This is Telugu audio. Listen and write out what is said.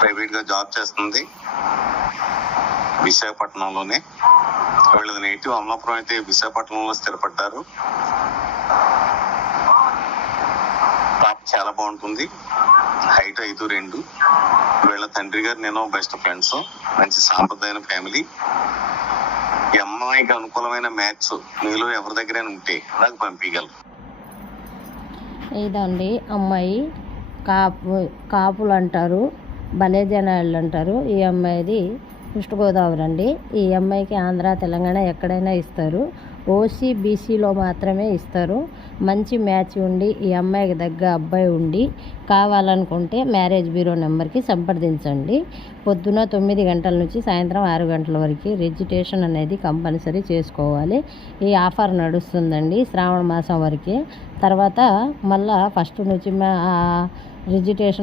ప్రైవేట్గా జాబ్ చేస్తుంది విశాఖపట్నంలోనే. వీళ్ళది నేటివ్ అమలాపురం, అయితే విశాఖపట్నంలో స్థిరపడ్డారు. పాప చాలా బాగుంటుంది, హైట్ 5'2". వీళ్ళ తండ్రి గారు నేను బెస్ట్ ఫ్రెండ్స్, మంచి సాంప్రదాయ ఫ్యామిలీ. ఈ అమ్మాయికి అనుకూలమైన మ్యాచ్ మీలో ఎవరి దగ్గరైనా ఉంటే నాకు పంపించగలరు. ఇదండి అమ్మాయి. కాపులు అంటారు, భలే జనాలు అంటారు. ఈ అమ్మాయిది ఈస్ట్ గోదావరి అండి. ఈ అమ్మాయికి ఆంధ్ర తెలంగాణ ఎక్కడైనా ఇస్తారు, ఓసీ బీసీలో మాత్రమే ఇస్తారు. మంచి మ్యాచ్ ఉండి ఈ అమ్మాయికి దగ్గర అబ్బాయి ఉండి కావాలనుకుంటే మ్యారేజ్ బ్యూరో నెంబర్కి సంప్రదించండి. పొద్దున 9 గంటల నుంచి సాయంత్రం 6 గంటల వరకు రిజిస్ట్రేషన్ అనేది కంపల్సరీ చేసుకోవాలి. ఈ ఆఫర్ నడుస్తుందండి శ్రావణ మాసం వరకే. తర్వాత మళ్ళా ఫస్ట్ నుంచి రిజిస్ట్రేషన్